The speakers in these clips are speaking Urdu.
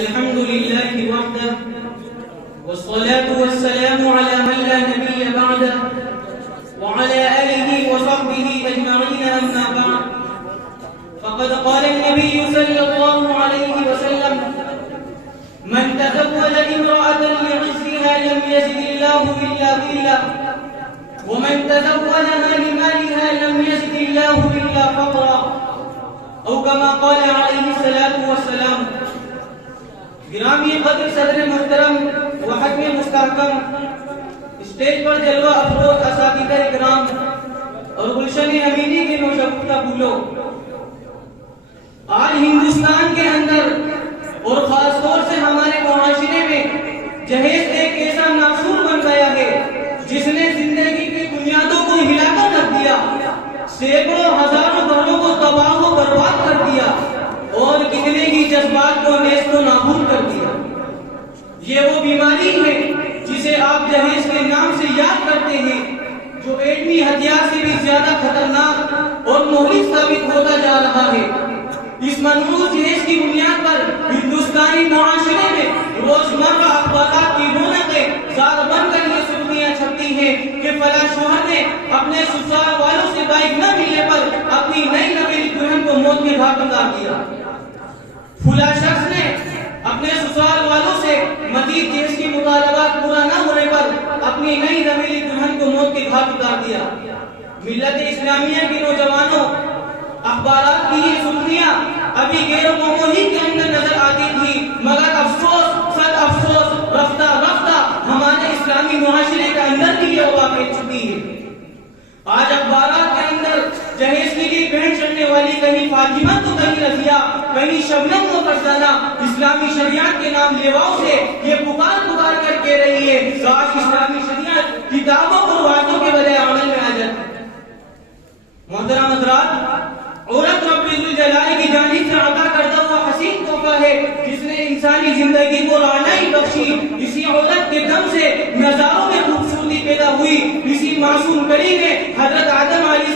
الحمد لله وحده والصلاة والسلام على من لا نبي بعده وعلى آله وصحبه أجمعين أما بعد فقد قال النبي صلى الله عليه وسلم من تزوج امرأة لعزها لم يزد الله إلا ظلا ومن تزوجها لمالها لم يزد الله إلا فقرا أو كما قال عليه الصلاة والسلام. گرامی قدر صدر محترم و حکم مستحکم، اسٹیج پر جلوہ افروز اساتذہ کرام اور گلشن امینی کے نوشگفتہ پھولوں، آج ہندوستان کے اندر اور خاص طور سے ہمارے معاشرے میں جہیز ایک ایسا ناصور بن گیا ہے جس نے زندگی کی بنیادوں کو ہلا کر رکھ دیا، سینکڑوں ہزاروں گھروں کو تباہ و برباد کر دیا اور کتنے ہی جذبات کو نیست و نابود کر دیا. یہ وہ بیماری ہے جسے آپ جہیز کے نام سے یاد کرتے ہیں، جو ایٹمی ہتھیار سے بھی زیادہ خطرناک اور مہلک ثابت ہوتا جا رہا ہے. اس منحوس جہیز کی بنیاد پر ہندوستانی معاشرے میں روزمرہ اخبارات کی رونقیں زار بن کر یہ سرخیاں چھپتی ہیں کہ فلاں شوہر نے اپنے سسرال والوں سے بائک نہ ملنے پر اپنی نئی نویلی دلہن کو موت کے گھاٹ اتار دیا. فلاں شخص نے اپنے سسرال والوں سے مزید جہیز کی مطالبات پورا نہ ہونے پر اپنی نئی نویلی دلہن کو موت کے گھاٹ اتار دیا. ملت اسلامیہ کے نوجوانوں، اخبارات کی یہ سرخیاں ابھی غیر قوموں ہی کے اندر نظر آتی تھی، مگر افسوس صد افسوس رفتہ رفتہ ہمارے اسلامی معاشرے کے اندر بھی یہ واقع چکی ہے. آج اخبارات کے اندر جہیز کے لیے پہن چڑھنے والی کہیں فاطمہ تو کہیں رضیہ، کہیں شبنم و فرزانہ اسلامی شریعت کے نام لیواؤں سے یہ پکار کر کے رہی ہے آج اسلامی شریعت کتابوں اور وعدوں کے بجائے عمل میں آ جائے. محترم حضرات، عورت رب ذوالجلال کی جانب سے عطا کردہ وہ حسین تحفہ ہے جس نے انسانی زندگی کو رعنائی بخشی. اسی عورت کے دم سے نظاروں میں خوبصورتی پیدا ہوئی. اسی معصوم کری نے حضرت آدم علیہ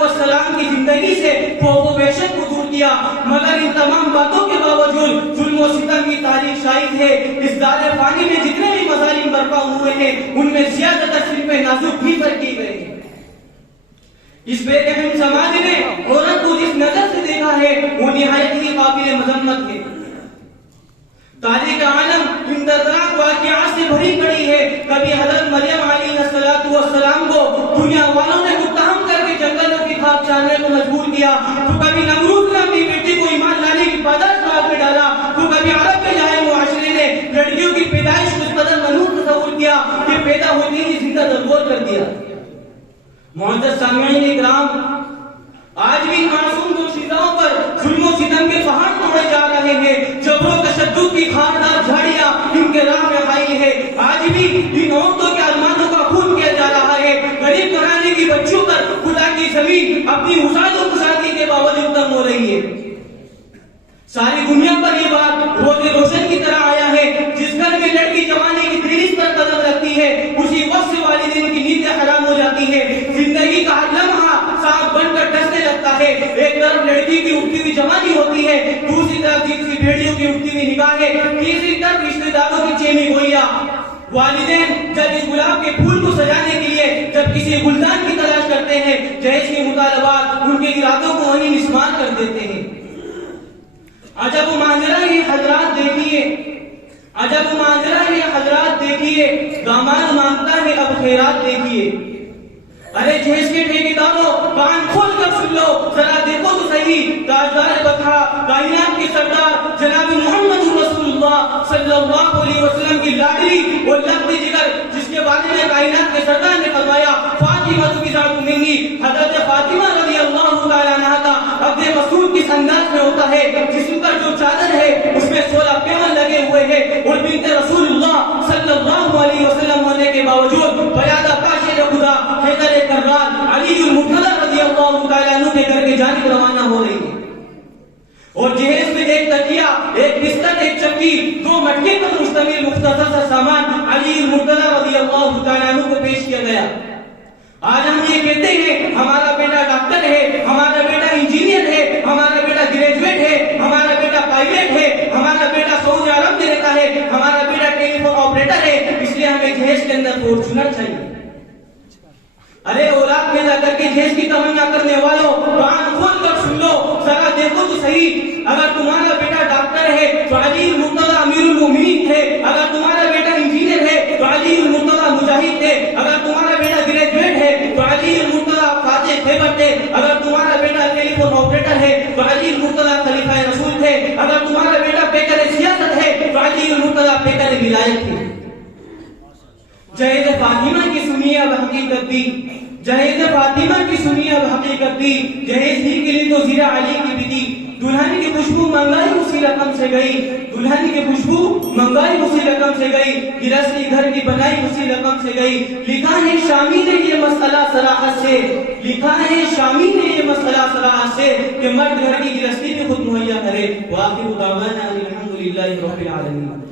السلام کی زندگی سے خوف و وحشت کو دور کیا. مگر ان تمام باتوں کے باوجود ظلم و ستم کی تاریخ شاہد ہے. اس دار فانی میں جتنے بھی مظالم برپا ہوئے ہیں ان میں زیادہ تر صرف نازک بھی پر کی گئے ہیں. اس بے رحم سماج نے عورت کو جس نظر سے دیکھا ہے وہ نہایت ہی قابل مذمت ہے. تاریخ عالم ان دردناک واقعات سے بھری پڑی ہے. کبھی حضرت مریم علیہ السلام کو دنیا والوں نے متہم کر کے جنگلوں کی خاک چاہنے کو مجبور کیا، تو کبھی نمرود نے اپنی بیٹی کو ایمان لانے کی پاداش میں ڈالا، تو کبھی عرب کے جاہل معاشرے نے لڑکیوں کی پیدائش کو اس قدر منحوس تصور کیا کہ پیدا ہوتی ہی زندہ درگور کر دیا. معزز سامعین اکرام، آج بھی معصوم دوشیزاؤں پر ظلم و ستم کے پہاڑ توڑے جا رہے ہیں. جبر و تشدد کی خاردار جھاڑیاں ان کے راہ میں آئی ہے. آج بھی ان عورتوں کے ارمانوں کا خون کیا جا رہا ہے. غریب گھرانے کی بچیوں پر خدا کی زمین اپنی وسعت و کشادگی کے باوجود کم ہو رہی ہے. ساری دنیا پر یہ بات روز روشن کی طرح آیا ہے. جس گھر میں لڑکی جوانی کی تیریس پر قدم رکھتی ہے اسی وقت سے والدین کی نیندیں حرام ہو جاتی ہے. زندگی کا ہر لمحہ سانپ بن کر ڈسنے لگتا ہے. ایک طرف لڑکی کی اٹھتی ہوئی جوانی ہوتی ہے، دوسری طرف جنسی بھیڑیوں کی اٹھتی ہوئی نگاہیں، تیسری طرف رشتے داروں کی چینی گوئیاں. والدین جب اس گلاب کے پھول کو سجانے کے لیے جب کسی گلدان کی تلاش کرتے ہیں، جہیز کے مطالبات ان کے ارادوں کو وہیں نسوان کر دیتے ہیں. عجب و ماجرا یہ حضرات دیکھیے، عجب و ماجرا یہ حضرات دیکھیے، داماد مانگتا ہے اب خیرات دیکھیے. ارے جہیز کے ٹھیکیداروں کان کھول کر سن لو، ذرا دیکھو تو صحیح. تاجدار بطحا کائنات کے سردار جناب محمد رسول اللہ صلی اللہ علیہ وسلم کی لاڈلی اور لخت جگر جس کے بارے میں کائنات کے سردار نے فرمایا فاطمہ کی ذات منی، حضرت فاطمہ رضی اللہ تعالی عنہا کا عبد مسعود کس انداز میں ہوتا ہے. جسم پر جو چادر ہے اس میں 16 پیمن لگے ہوئے ہیں اور بنت رسول اللہ صلی اللہ علیہ وسلم ہونے کے باوجود بیادہ کاشر خدا حیدر کرار علی المرتضی رضی اللہ تعالی عنہ کے گھر کی جانب روانہ ہو رہی ہے. اور جہیز میں ایک تکیہ، ایک بستر، ایک چکی، 2 مٹکے پر مشتمل مختصر سا سامان علی المرتضی رضی اللہ تعالی عنہ کو پیش کیا گیا. آج ہم یہ کہتے ہیں ہمارا بیٹا ڈاکٹر ہے، ہمارا بیٹا انجینئر ہے، ہمارا بیٹا گریجویٹ ہے، ہمارا بیٹا پائلٹ ہے، ہمارا بیٹا سعودی عرب جہیز کے اندر فارچونر چاہیے. ارے اولاد پیدا کر کے جہیز کی تمنا کرنے والوں کان کھول کر سن لو, ذرا دیکھو تو صحیح. اگر تمہارا بیٹا ڈاکٹر ہے تو علی المرتضی امیر المومنین ہے. اگر تمہارا بیٹا انجینئر ہے تو علی المرتضی مجاہد ہے. اگر تمہارا بیٹا گریجویٹ ہے تو علی المرتضی فاتح خیبر ہے. اگر تمہارا بیٹا ٹیلیفون آپریٹر ہے تو علی المرتضی خلیفہ رسول ہے. اگر تمہارا بیٹا پیکر سیاست ہے تو علی المرتضی پیکر ولایت ہے. جہیز فاطمہ کی سنیے اب حقیقت بھی, جہیز فاطمہ کی سنیے اب حقیقت بھی. جہیز ہی کے لیے تو زیرہ علی کی بھی تھی. دلہن کی خوشبو منگائی اسی رقم سے گئی, دلہن کی خوشبو منگائی اسی رقم سے گئی. گرستی گھر کی بنائی اسی رقم سے گئی. لکھا ہے شامی نے یہ مسئلہ صراحت سے, لکھا ہے شامی نے یہ مسئلہ صراحت سے کہ مرد گھر کی گرستی بھی خود مہیا کرے. وآخر دعوانا الحمدللہ رب العالمین.